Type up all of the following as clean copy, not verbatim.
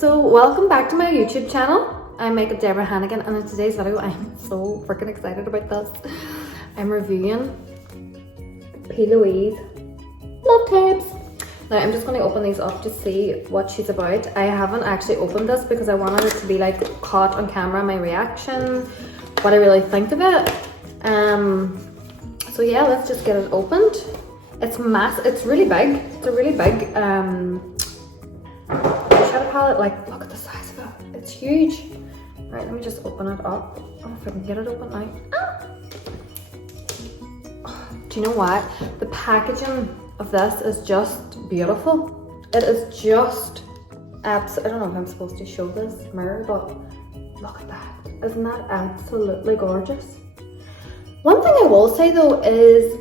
So welcome back to my YouTube channel. I'm Makeup Deborah Hannigan, and in today's video I'm so freaking excited about this. I'm reviewing Plouise love tapes. Now I'm just going to open these up to see what she's about. I haven't actually opened this because I wanted it to be like caught on camera, my reaction, what I really think of it. So yeah, let's just get it opened. It's it's really big. It's a really big eyeshadow palette. Like, look at the size of it. It's huge. Right, let me just open it up. Oh, if I can get it open now. Ah! Do you know what? The packaging of this is just beautiful. It is just I don't know if I'm supposed to show this mirror, but look at that. Isn't that absolutely gorgeous? One thing I will say though is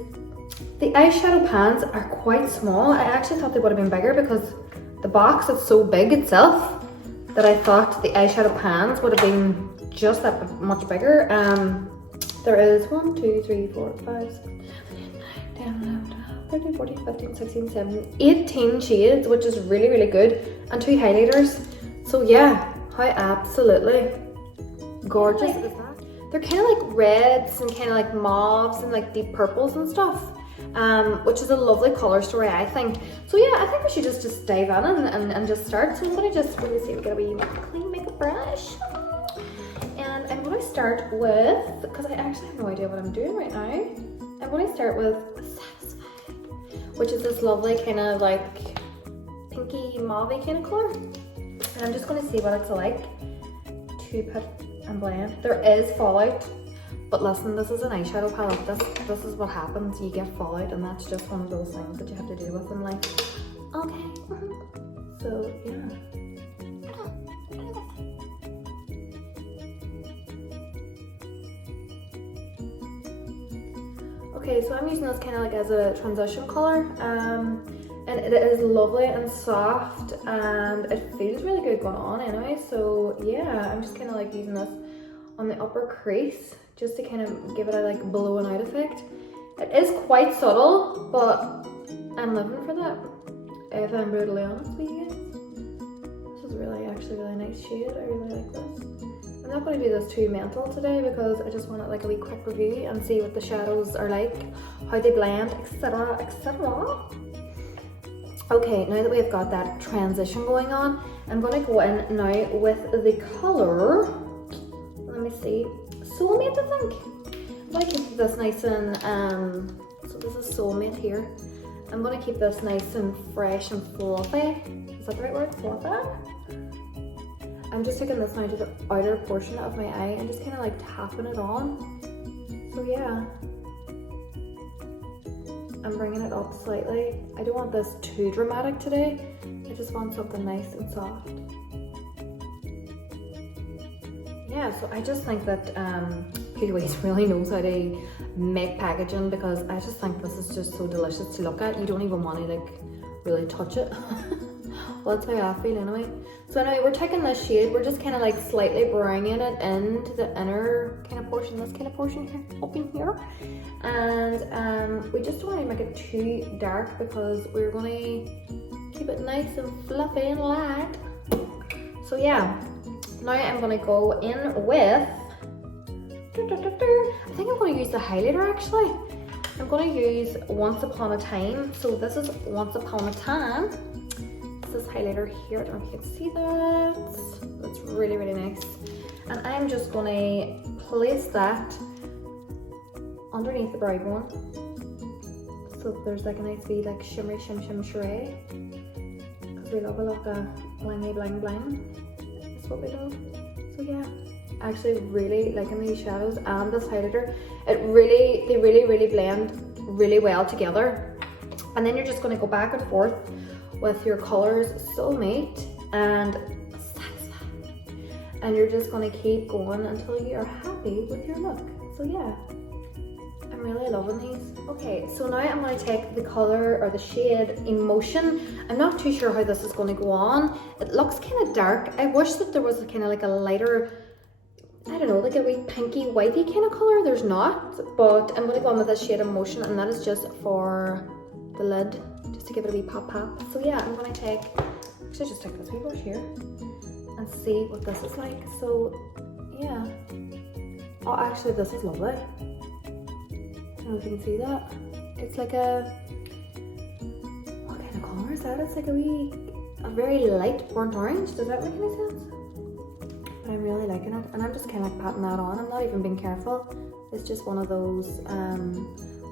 the eyeshadow pans are quite small. I actually thought they would have been bigger because the box is so big itself that I thought the eyeshadow pans would have been just that much bigger. There is 1, 2, 3, 4, 5, 6, 7, 8, 9, 10, 11, 12, 13, 14, 15, 16, 17, 18 shades, which is really, really good, and 2 highlighters. So yeah, how absolutely gorgeous is that? They're kind of like reds and kind of like mauves and like deep purples and stuff. Which is a lovely color story, I think. So yeah, I think we should just dive in and just start. So I'm going to just really see, we got a wee clean makeup brush. And I'm going to start with, because I actually have no idea what I'm doing right now. I'm going to start with Satisfied, which is this lovely kind of like pinky mauve kind of color. And I'm just going to see what it's like to put and blend. There is fallout. But listen, this is an eyeshadow palette. This is what happens. You get fallout, and that's just one of those things that you have to deal with in life. Okay. So yeah. Okay, so I'm using this kind of like as a transition color, and it is lovely and soft, and it feels really good going on anyway. So yeah, I'm just kind of like using this on the upper crease, just to kind of give it a like blowing out effect. It is quite subtle, but I'm living for that, if I'm brutally honest with you guys. This is actually really nice shade. I really like this. I'm not going to do this too mental today because I just want like a wee quick review and see what the shadows are like, how they blend, etc, etc. Okay, now that we've got that transition going on, I'm going to go in now with the color. Let me see. Soulmate, I think. I'm going to keep this nice and, so this is Soulmate here. I'm going to keep this nice and fresh and fluffy. Is that the right word? Fluffy? I'm just taking this now to the outer portion of my eye and just kind of like tapping it on. So yeah. I'm bringing it up slightly. I don't want this too dramatic today. I just want something nice and soft. Yeah, so I just think that Plouise really knows how to make packaging, because I just think this is just so delicious to look at. You don't even want to like really touch it. Well, that's how I feel anyway. So anyway, we're taking this shade, we're just kind of like slightly browning it into the inner kind of portion, this kind of portion here, up in here. And we just don't want to make it too dark because we're going to keep it nice and fluffy and light. So yeah. Now I'm going to go in with, I think I'm going to use the highlighter actually. I'm going to use Once Upon a Time. So this is Once Upon a Time. This highlighter here, I don't know if you can see that. That's really, really nice. And I'm just going to place that underneath the brow bone. So there's like a nice wee like shimmery shim shim shrey. Because we love a look of blingy bling bling. What we do. So yeah, actually really liking these shadows and this highlighter. They really blend really well together. And then you're just going to go back and forth with your colors Soulmate and Satisfied, and you're just going to keep going until you are happy with your look. So yeah, I'm really loving these. Okay, so now I'm going to take the color or the shade Emotion. I'm not too sure how this is going to go on. It looks kind of dark. I wish that there was kind of like a lighter, I don't know, like a wee pinky whitey kind of colour. There's not, but I'm gonna go on with this shade Emotion, and that is just for the lid, just to give it a wee pop. So yeah, I'm gonna take, actually just take this wee brush here and see what this is like. So yeah, oh actually this is lovely. I don't know if you can see that. It's like a, what kind of colour is that? It's like a very light burnt orange. Does that make any sense? But I'm really liking it, and I'm just kind of like patting that on. I'm not even being careful. It's just one of those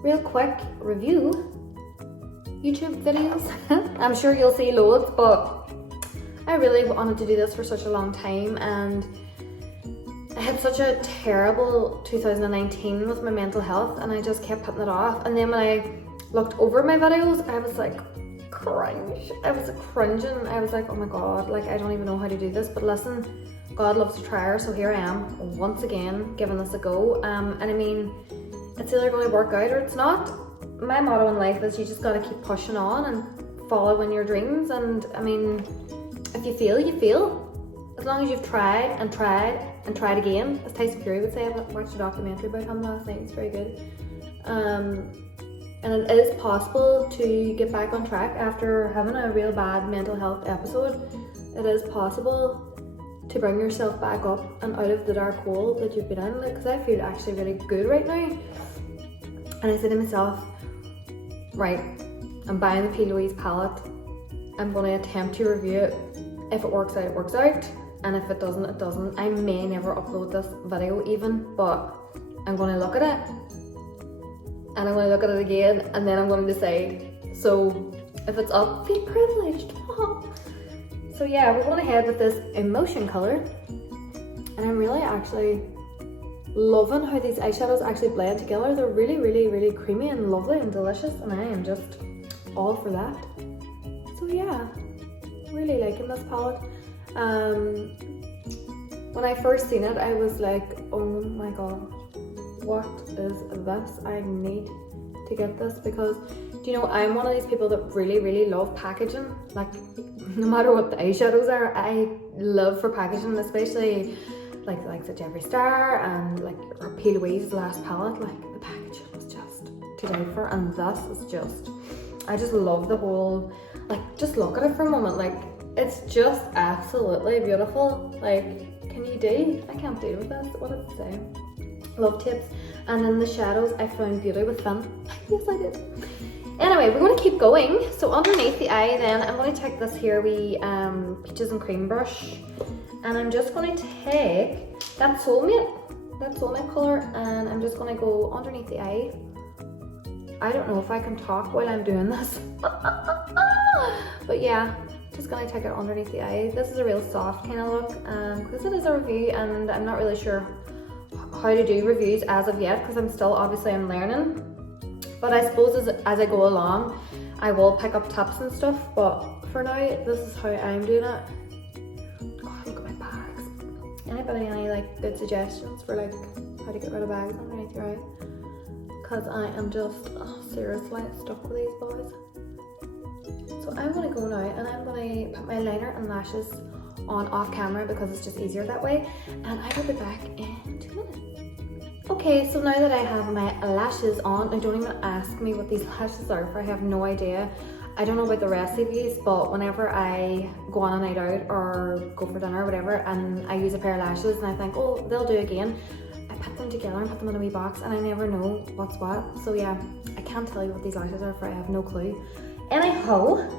real quick review YouTube videos. I'm sure you'll see loads, but I really wanted to do this for such a long time, and I had such a terrible 2019 with my mental health, and I just kept putting it off. And then when I looked over my videos, I was like, cringe. I was cringing. I was like, oh my god, like I don't even know how to do this. But listen, God loves a trier, so here I am once again giving this a go. And I mean, it's either going to work out or it's not. My motto in life is you just got to keep pushing on and following your dreams. And I mean, if you fail, you fail. As long as you've tried and tried and tried again, as Tyson Fury would say. I watched a documentary about him last night. It's very good. And it is possible to get back on track after having a real bad mental health episode. It is possible to bring yourself back up and out of the dark hole that you've been in. Because I feel actually really good right now. And I said to myself, right, I'm buying the Plouise palette. I'm going to attempt to review it. If it works out, it works out. And if it doesn't, it doesn't. I may never upload this video even, but I'm going to look at it. And I'm going to look at it again, and then I'm going to decide. So if it's up, feel privileged. So yeah, we're going ahead with this Emotion colour. And I'm really actually loving how these eyeshadows actually blend together. They're really, really, really creamy and lovely and delicious, and I am just all for that. So yeah, really liking this palette. When I first seen it, I was like, oh my god, what is this? I need to get this, because do you know, I'm one of these people that really, really love packaging. Like, no matter what the eyeshadows are, I love for packaging, especially like the likes of Jeffree Star and like or Plouise's last palette. Like, the packaging was just to die for, and this is just, I just love the whole, like, just look at it for a moment. Like, it's just absolutely beautiful. Like, can you deal? I can't deal with this. What did it say? Love tips. And in the shadows, I found beauty within. Yes, I did. Anyway, we're going to keep going. So underneath the eye then, I'm going to take this here wee Peaches and Cream brush. And I'm just going to take that Soulmate colour, and I'm just going to go underneath the eye. I don't know if I can talk while I'm doing this. But yeah, just going to take it underneath the eye. This is a real soft kind of look, because it is a review, and I'm not really sure how to do reviews as of yet, because I'm still, obviously I'm learning. But I suppose as I go along, I will pick up tips and stuff. But for now, this is how I'm doing it. God, look at my bags. Anybody any like good suggestions for like how to get rid of bags underneath your eye? Because I am just seriously stuck with these boys. So I'm going to go now, and I'm going to put my liner and lashes on off camera, because it's just easier that way, and I will be back in 2 minutes. Okay, so now that I have my lashes on, and don't even ask me what these lashes are, for I have no idea. I don't know about the rest of these, but whenever I go on a night out or go for dinner or whatever, and I use a pair of lashes and I think, oh, they'll do again, I put them together and put them in a wee box, and I never know what's what. So yeah, I can't tell you what these lashes are, for I have no clue. Anyhow,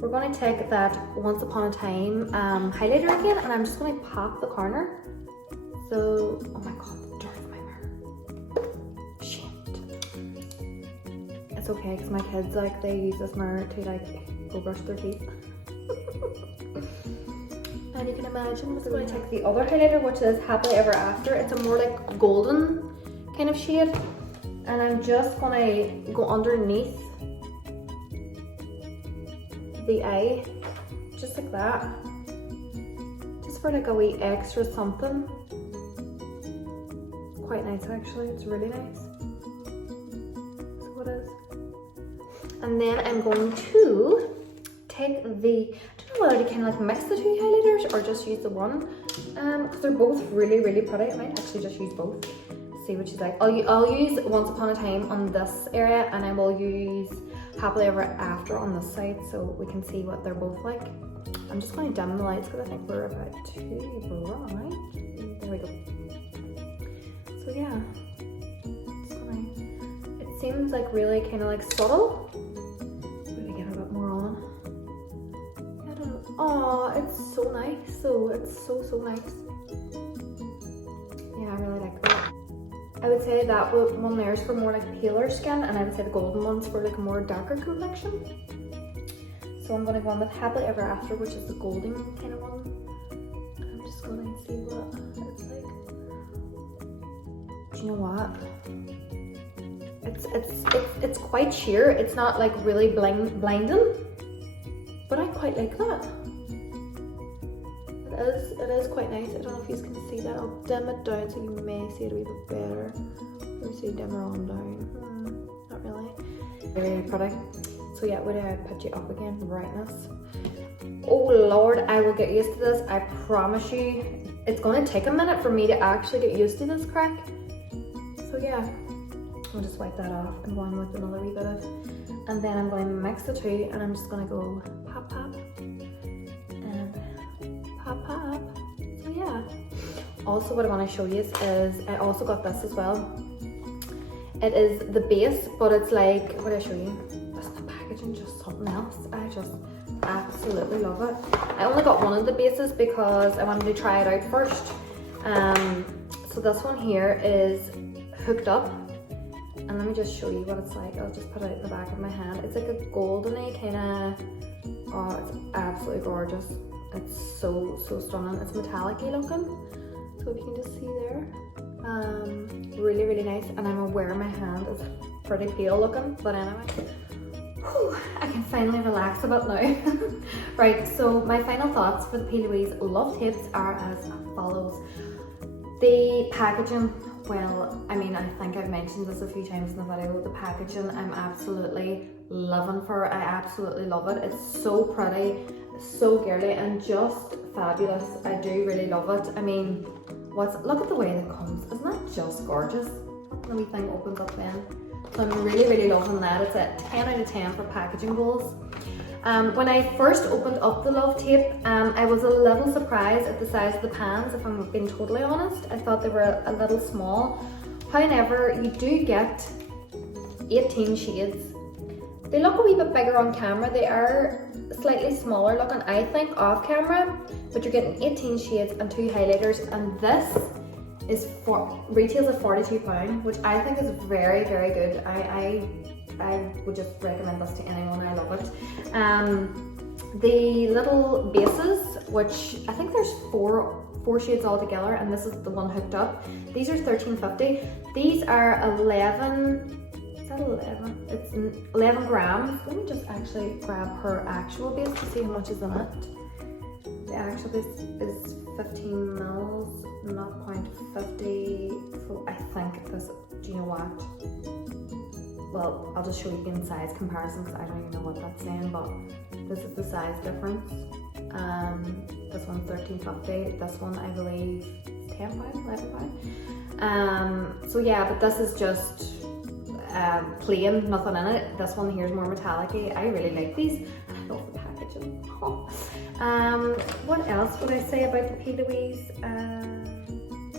we're going to take that Once Upon a Time highlighter again, and I'm just going to pop the corner. So, oh my god, the dirt of my mirror. Shit. It's okay, because my kids, like, they use this mirror to, like, go brush their teeth. And you can imagine, we're going to take the other highlighter, which is Happily Ever After. It's a more, like, golden kind of shade. And I'm just going to go underneath the eye, just like that, just for like a wee extra something. It's quite nice actually, it's really nice. So it is. And then I'm going to take the, I don't know whether to kind of like mix the two highlighters or just use the one. because they're both really, really pretty. I might actually just use both, see what she's like. I'll use Once Upon a Time on this area, and I will use Happily Ever After on this side, so we can see what they're both like. I'm just going to dim the lights because I think we're about too bright. There we go. So yeah, it seems like really kind of like subtle. Maybe get a bit more on. I don't know. Oh, it's so nice. It's so nice. Yeah, I really like that. I would say that one there is for more like paler skin, and I would say the golden one's for like a more darker complexion. So I'm going to go on with Happily Ever After, which is the golden kind of one. I'm just going to see what it's like. Do you know what? It's quite sheer. It's not like really blinding, but I quite like that. It is quite nice. I don't know if you can see that. I'll dim it down so you may see it a wee bit better. Let me see, dim her on down. Not really. Very pretty. So yeah, would I put you up again? Brightness. Oh Lord, I will get used to this. I promise you. It's going to take a minute for me to actually get used to this crack. So yeah, I'll just wipe that off and go on with another wee bit of. And then I'm going to mix the two, and I'm just going to go pop pop and pop pop. So yeah. Also, what I want to show you is I also got this as well. It is the base, but it's like, what did I show you? Isn't the packaging just something else? I just absolutely love it. I only got one of the bases because I wanted to try it out first. So this one here is hooked up, and let me just show you what it's like. I'll just put it out the back of my hand. It's like a goldeny kind of, oh, it's absolutely gorgeous. It's so stunning. It's metallic-y looking, so if you can just see there. Really, really nice, and I'm aware my hand is pretty pale looking, but anyway. Whew, I can finally relax a bit now. Right, so my final thoughts for the Plouise Love Tips are as follows. The packaging, well, I mean, I think I've mentioned this a few times in the video. The packaging, I'm absolutely living for. I absolutely love it. It's so pretty, so girly, and just fabulous. I do really love it. I mean, look at the way that comes. Isn't that just gorgeous? The wee thing opens up then. So I'm really, really loving that. It's a 10 out of 10 for packaging goals. When I first opened up the Love Tape, I was a little surprised at the size of the pans, if I'm being totally honest. I thought they were a little small. However, you do get 18 shades. They look a wee bit bigger on camera. They are slightly smaller looking, I think, off camera, but you're getting 18 shades and 2 highlighters, and this is retails at £42, which I think is very, very good. I would just recommend this to anyone. I love it. The little bases, which I think there's four shades altogether, and this is the one hooked up. These are £13.50. These are 11. Is that 11? It's 11 grams. Let me just actually grab her actual base to see how much is in it. The actual base is 15 mils, 0.50. So I think this, do you know what? Well, I'll just show you in size comparison because I don't even know what that's saying, but this is the size difference. This one's £13.50. This one, I believe, £10, £11. So yeah, but this is just plain, nothing in it. This one here is more metallic-y. I really like these, and I love the packaging. Oh. What else would I say about the Plouise?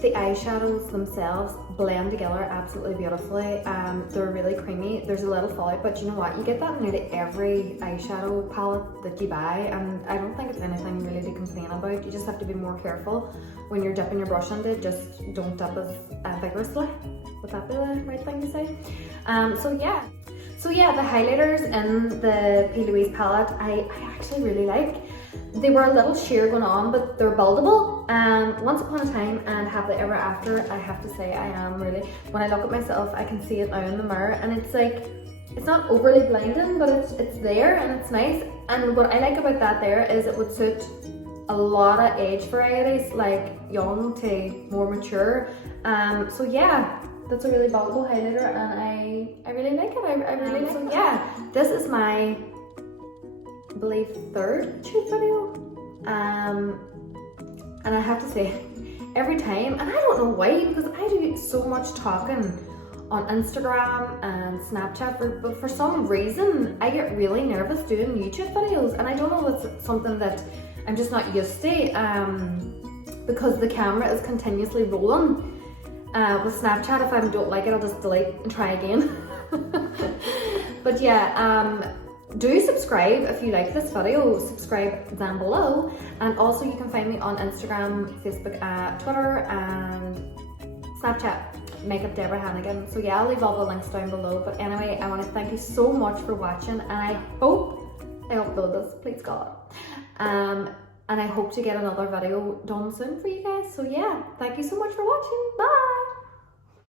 The eyeshadows themselves blend together absolutely beautifully. They're really creamy. There's a little fallout, but you know what? You get that in nearly every eyeshadow palette that you buy, and I don't think it's anything really to complain about. You just have to be more careful when you're dipping your brush into it. Just don't dip as vigorously. Would that be the right thing to say? So yeah, the highlighters in the Plouise palette, I actually really like. They were a little sheer going on, but they're buildable. Once Upon a Time and Happily Ever After, I have to say I am really, when I look at myself, I can see it now in the mirror, and it's like, it's not overly blinding, but it's there and it's nice. And what I like about that there is it would suit a lot of age varieties, like young to more mature. So yeah, that's a really buildable highlighter, and I really like it. I really like it. So yeah, this is my, I believe, third shoot video. And I have to say, every time, and I don't know why, because I do so much talking on Instagram and Snapchat, but for some reason I get really nervous doing YouTube videos, and I don't know, it's something that I'm just not used to, because the camera is continuously rolling. With Snapchat, if I don't like it, I'll just delete and try again. But yeah, do subscribe if you like this video, subscribe down below, and also you can find me on Instagram, Facebook, Twitter and Snapchat, Makeup Deborah Hannigan. So yeah, I'll leave all the links down below. But anyway, I want to thank you so much for watching, and I hope I upload this, please God. And I hope to get another video done soon for you guys. So yeah, thank you so much for watching. Bye!